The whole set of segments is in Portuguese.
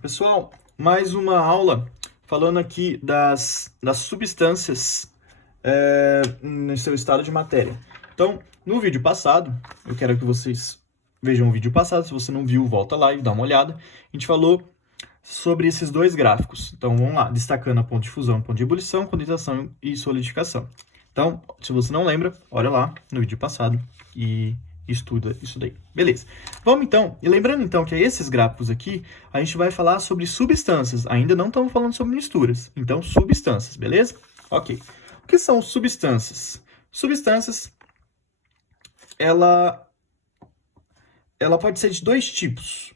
Pessoal, mais uma aula falando aqui das substâncias no seu estado de matéria. Então, no vídeo passado, eu quero que vocês vejam o vídeo passado. Se você não viu, volta lá e dá uma olhada. A gente falou sobre esses dois gráficos. Então, vamos lá, destacando a ponto de fusão, ponto de ebulição, condensação e solidificação. Então, se você não lembra, olha lá no vídeo passado e estuda isso daí. Beleza. Vamos então, e lembrando então que esses gráficos aqui, a gente vai falar sobre substâncias. Ainda não estamos falando sobre misturas. Então, substâncias, beleza? Ok. O que são substâncias? Substâncias, ela pode ser de dois tipos.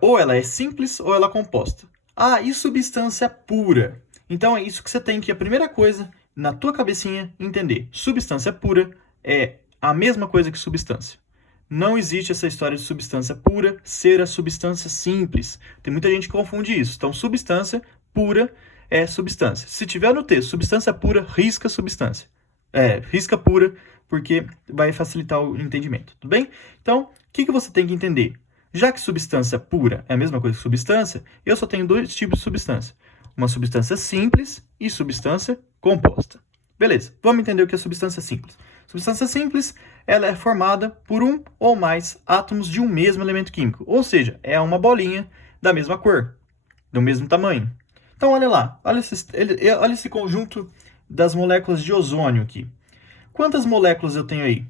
Ou ela é simples ou ela é composta. Ah, e substância pura? Então é isso que você tem que, a primeira coisa, na tua cabecinha, entender. Substância pura é a mesma coisa que substância. Não existe essa história de substância pura ser a substância simples. Tem muita gente que confunde isso. Então, substância pura é substância. Se tiver no texto substância pura, risca substância. Risca pura, porque vai facilitar o entendimento, tudo bem? Então, o que você tem que entender? Já que substância pura é a mesma coisa que substância, eu só tenho dois tipos de substância. Uma substância simples e substância composta. Beleza, vamos entender o que é substância simples. Substância simples, ela é formada por um ou mais átomos de um mesmo elemento químico. Ou seja, é uma bolinha da mesma cor, do mesmo tamanho. Então, olha lá, olha esse conjunto das moléculas de ozônio aqui. Quantas moléculas eu tenho aí?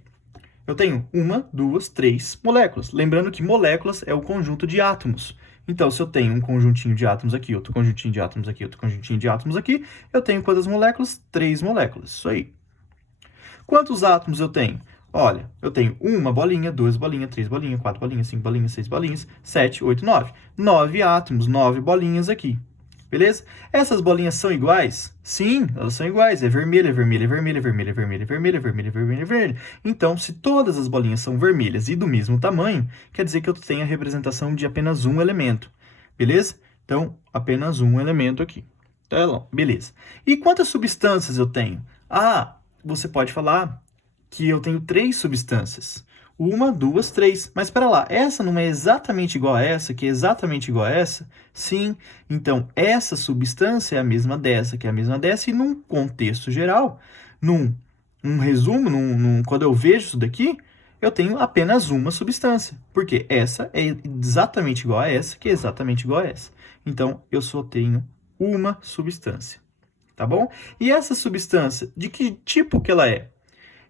Eu tenho uma, duas, três moléculas. Lembrando que moléculas é o conjunto de átomos. Então, se eu tenho um conjuntinho de átomos aqui, outro conjuntinho de átomos aqui, outro conjuntinho de átomos aqui, eu tenho quantas moléculas? 3 moléculas. Isso aí. Quantos átomos eu tenho? Olha, eu tenho uma bolinha, duas bolinhas, três bolinhas, quatro bolinhas, cinco bolinhas, seis bolinhas, 7, 8, 9. 9 átomos, 9 bolinhas aqui. Beleza? Essas bolinhas são iguais? Sim, elas são iguais. É vermelha, vermelha, vermelha, vermelha, vermelha, vermelha, vermelha, vermelha, vermelha. Então, se todas as bolinhas são vermelhas e do mesmo tamanho, quer dizer que eu tenho a representação de apenas um elemento. Beleza? Então, apenas um elemento aqui. Então, beleza. E quantas substâncias eu tenho? Ah, você pode falar que eu tenho 3 substâncias. Uma, duas, três. Mas espera lá, essa não é exatamente igual a essa, que é exatamente igual a essa? Sim. Então, essa substância é a mesma dessa, que é a mesma dessa, e num contexto geral, num resumo, quando eu vejo isso daqui, eu tenho apenas uma substância. Porque essa é exatamente igual a essa, que é exatamente igual a essa. Então, eu só tenho uma substância. Tá bom? E essa substância, de que tipo que ela é?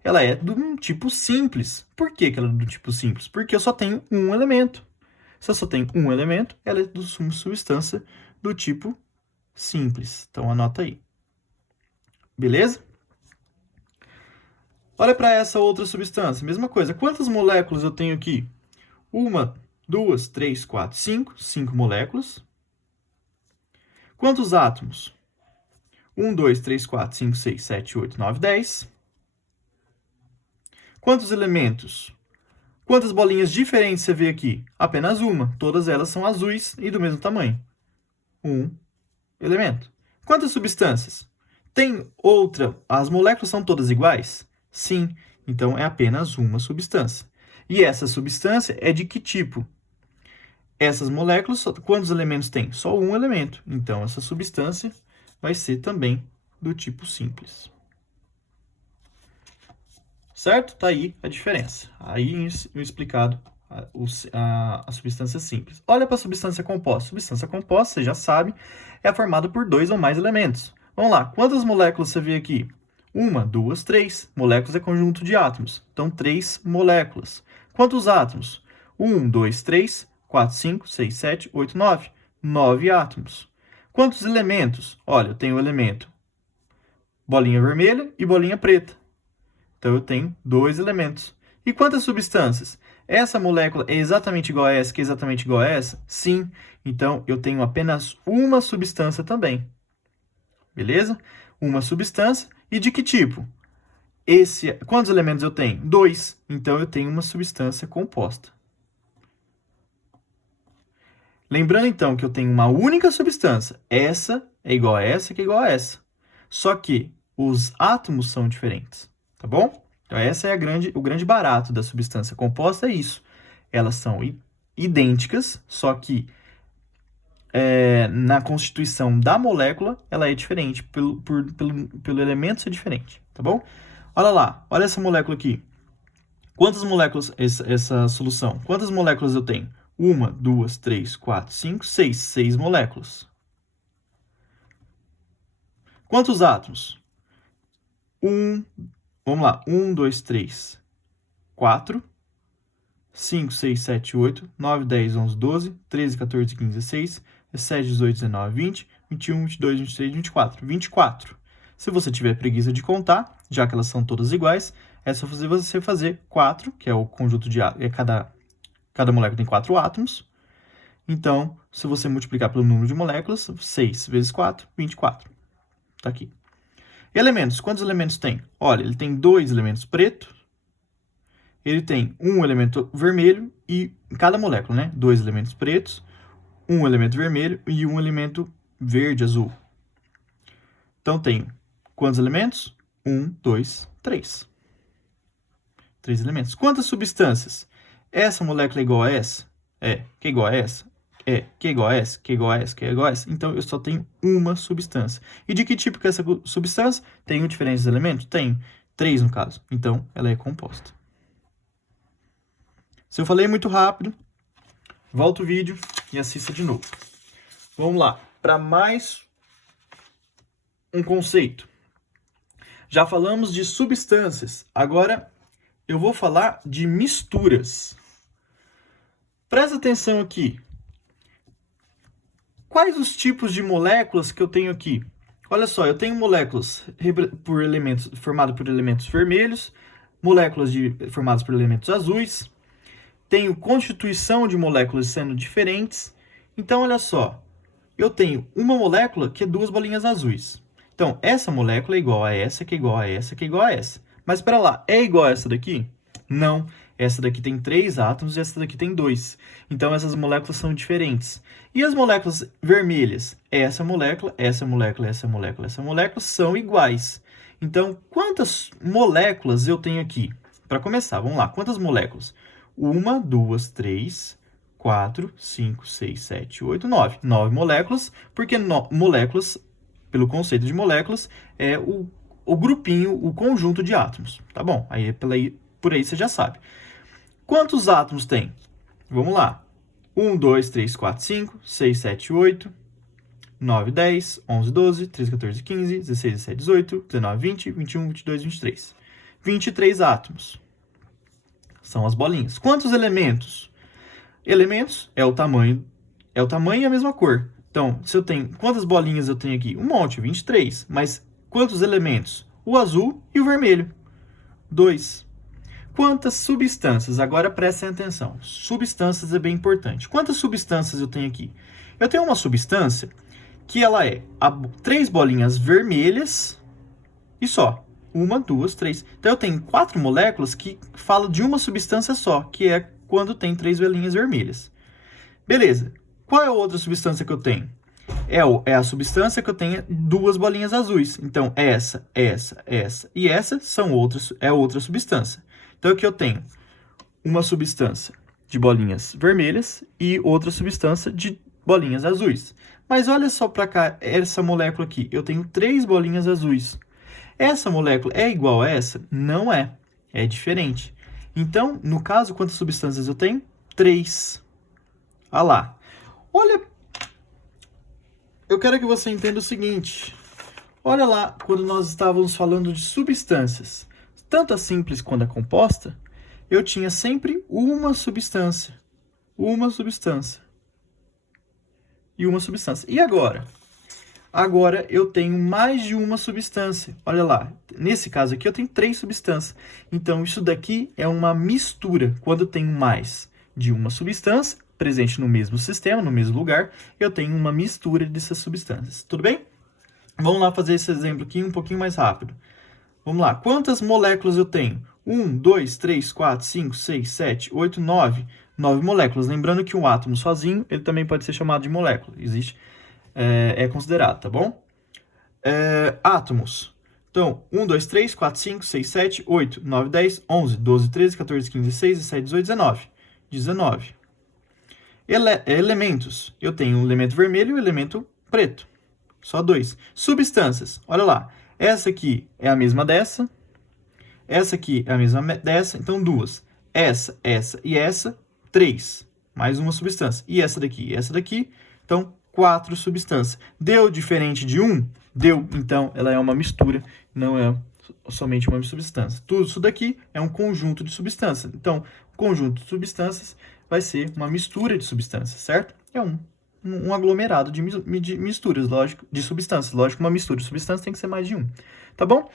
Ela é de um tipo simples. Por que ela é do tipo simples? Porque eu só tenho um elemento. Se eu só tenho um elemento, ela é de uma substância do tipo simples. Então, anota aí. Beleza? Olha para essa outra substância. Mesma coisa. Quantas moléculas eu tenho aqui? Uma, duas, três, quatro, cinco. 5 moléculas. Quantos átomos? 1, 2, 3, 4, 5, 6, 7, 8, 9, 10. Quantos elementos? Quantas bolinhas diferentes você vê aqui? Apenas uma. Todas elas são azuis e do mesmo tamanho. Um elemento. Quantas substâncias? Tem outra. As moléculas são todas iguais? Sim. Então é apenas uma substância. E essa substância é de que tipo? Essas moléculas, quantos elementos tem? Só um elemento. Então essa substância vai ser também do tipo simples. Certo? Tá aí a diferença. Aí explicado a substância simples. Olha para a substância composta. Substância composta, você já sabe, é formada por 2 ou mais elementos. Vamos lá, quantas moléculas você vê aqui? Uma, duas, três. Moléculas é conjunto de átomos. Então, 3 moléculas. Quantos átomos? 1, 2, 3, 4, 5, 6, 7, 8, 9. 9 átomos. Quantos elementos? Olha, eu tenho o elemento bolinha vermelha e bolinha preta. Então, eu tenho 2 elementos. E quantas substâncias? Essa molécula é exatamente igual a essa, que é exatamente igual a essa? Sim. Então, eu tenho apenas uma substância também. Beleza? Uma substância. E de que tipo? Quantos elementos eu tenho? 2. Então, eu tenho uma substância composta. Lembrando, então, que eu tenho uma única substância. Essa é igual a essa, que é igual a essa. Só que os átomos são diferentes. Tá bom? Então, essa é o grande barato da substância composta, é isso. Elas são idênticas, só que na constituição da molécula, ela é diferente, pelo elemento ser diferente, tá bom? Olha lá, olha essa molécula aqui. Quantas moléculas, essa solução, quantas moléculas eu tenho? 1, 2, 3, 4, 5, 6. 6 moléculas. Quantos átomos? Vamos lá. 1, 2, 3, 4, 5, 6, 7, 8, 9, 10, 11, 12, 13, 14, 15, 16, 17, 18, 19, 20, 21, 22, 23, 24. 24. Se você tiver preguiça de contar, já que elas são todas iguais, é só você fazer 4, que é o conjunto de átomos. Cada molécula tem 4 átomos. Então, se você multiplicar pelo número de moléculas, 6 vezes 4, 24. Tá aqui. Elementos. Quantos elementos tem? Olha, ele tem 2 elementos pretos. Ele tem um elemento vermelho e em cada molécula, né? 2 elementos pretos, um elemento vermelho e um elemento verde, azul. Então, tenho quantos elementos? 1, 2, 3. 3 elementos. Quantas substâncias? Essa molécula é igual a essa? É. Que é igual a essa? É. Que é igual a essa? Que é igual a essa? Que é igual a essa? Então, eu só tenho uma substância. E de que tipo que é essa substância? Tenho diferentes elementos? Tenho. 3 no caso. Então, ela é composta. Se eu falei muito rápido, volta o vídeo e assista de novo. Vamos lá, para mais um conceito. Já falamos de substâncias, agora eu vou falar de misturas. Presta atenção aqui. Quais os tipos de moléculas que eu tenho aqui? Olha só, eu tenho moléculas formadas por elementos vermelhos, moléculas formadas por elementos azuis, tenho constituição de moléculas sendo diferentes. Então, olha só, eu tenho uma molécula que é 2 bolinhas azuis. Então, essa molécula é igual a essa, que é igual a essa, que é igual a essa. Mas, espera lá, é igual a essa daqui? Não. Essa daqui tem 3 átomos e essa daqui tem 2. Então, essas moléculas são diferentes. E as moléculas vermelhas? Essa molécula, essa molécula, essa molécula, essa molécula são iguais. Então, quantas moléculas eu tenho aqui? Para começar, vamos lá. Quantas moléculas? 1, 2, 3, 4, 5, 6, 7, 8, 9. 9 moléculas, porque moléculas, pelo conceito de moléculas, é o grupinho, o conjunto de átomos. Tá bom? Aí, por aí você já sabe. Quantos átomos tem? Vamos lá. 1, 2, 3, 4, 5, 6, 7, 8, 9, 10, 11, 12, 13, 14, 15, 16, 17, 18, 19, 20, 21, 22, 23. 23 átomos. São as bolinhas. Quantos elementos? Elementos é o tamanho e a mesma cor. Então, se eu tenho, quantas bolinhas eu tenho aqui? Um monte, 23. Mas quantos elementos? O azul e o vermelho. 2. Quantas substâncias? Agora prestem atenção. Substâncias é bem importante. Quantas substâncias eu tenho aqui? Eu tenho uma substância que ela é 3 bolinhas vermelhas e só. 1, 2, 3. Então, eu tenho 4 moléculas que falam de uma substância só, que é quando tem 3 velinhas vermelhas. Beleza. Qual é a outra substância que eu tenho? É a substância que eu tenho 2 bolinhas azuis. Então, essa e essa são outra substância. Então, aqui eu tenho uma substância de bolinhas vermelhas e outra substância de bolinhas azuis. Mas olha só para cá, essa molécula aqui. Eu tenho 3 bolinhas azuis. Essa molécula é igual a essa? Não é. É diferente. Então, no caso, quantas substâncias eu tenho? 3. Olha lá. Olha, eu quero que você entenda o seguinte. Olha lá, quando nós estávamos falando de substâncias, tanto a simples quanto a composta, eu tinha sempre uma substância. Uma substância. E uma substância. E agora? Agora eu tenho mais de uma substância. Olha lá, nesse caso aqui eu tenho 3 substâncias. Então, isso daqui é uma mistura. Quando eu tenho mais de uma substância presente no mesmo sistema, no mesmo lugar, eu tenho uma mistura dessas substâncias. Tudo bem? Vamos lá fazer esse exemplo aqui um pouquinho mais rápido. Vamos lá. Quantas moléculas eu tenho? 1, 2, 3, 4, 5, 6, 7, 8, 9. 9 moléculas. Lembrando que um átomo sozinho, ele também pode ser chamado de molécula. Existe... É considerado, tá bom? Átomos. Então, 1, 2, 3, 4, 5, 6, 7, 8, 9, 10, 11, 12, 13, 14, 15, 16, 17, 18, 19. 19. Elementos. Eu tenho o elemento vermelho e o elemento preto. Só 2. Substâncias. Olha lá. Essa aqui é a mesma dessa. Essa aqui é a mesma dessa. Então, 2. Essa e essa, 3. Mais uma substância. E essa daqui e essa daqui. Então, 4 substâncias. Deu diferente de 1? Deu. Então, ela é uma mistura, não é somente uma substância. Tudo isso daqui é um conjunto de substâncias. Então, o conjunto de substâncias vai ser uma mistura de substâncias, certo? É um aglomerado de misturas, lógico, de substâncias. Lógico, uma mistura de substâncias tem que ser mais de um. Tá bom?